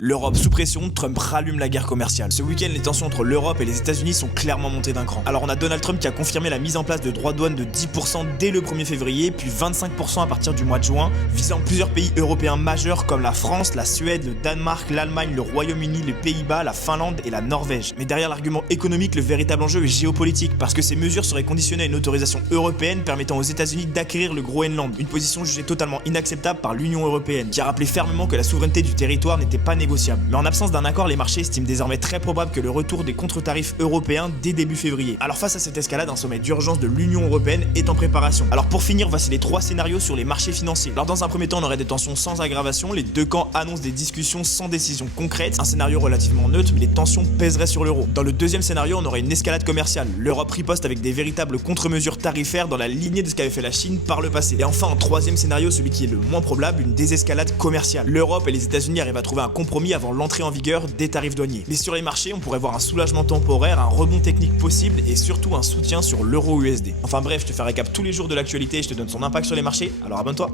L'Europe sous pression, Trump rallume la guerre commerciale. Ce week-end, les tensions entre l'Europe et les États-Unis sont clairement montées d'un cran. Alors on a Donald Trump qui a confirmé la mise en place de droits de douane de 10% dès le 1er février, puis 25% à partir du mois de juin, visant plusieurs pays européens majeurs comme la France, la Suède, le Danemark, l'Allemagne, le Royaume-Uni, les Pays-Bas, la Finlande et la Norvège. Mais derrière l'argument économique, le véritable enjeu est géopolitique, parce que ces mesures seraient conditionnées à une autorisation européenne permettant aux États-Unis d'acquérir le Groenland, une position jugée totalement inacceptable par l'Union européenne, qui a rappelé fermement que la souveraineté du territoire n'était pas négociable. Mais en absence d'un accord, les marchés estiment désormais très probable que le retour des contre-tarifs européens dès début février. Alors face à cette escalade, un sommet d'urgence de l'Union européenne est en préparation. Alors pour finir, voici les 3 scénarios sur les marchés financiers. Alors dans un premier temps, on aurait des tensions sans aggravation, les deux camps annoncent des discussions sans décision concrète, un scénario relativement neutre, mais les tensions pèseraient sur l'euro. Dans le deuxième scénario, on aurait une escalade commerciale. L'Europe riposte avec des véritables contre-mesures tarifaires dans la lignée de ce qu'avait fait la Chine par le passé. Et enfin, en troisième scénario, celui qui est le moins probable, une désescalade commerciale. L'Europe et les États-Unis arrivent à trouver un compromis avant l'entrée en vigueur des tarifs douaniers. Mais sur les marchés, on pourrait voir un soulagement temporaire, un rebond technique possible et surtout un soutien sur l'euro USD. Enfin bref, je te fais un récap tous les jours de l'actualité et je te donne son impact sur les marchés, alors abonne-toi.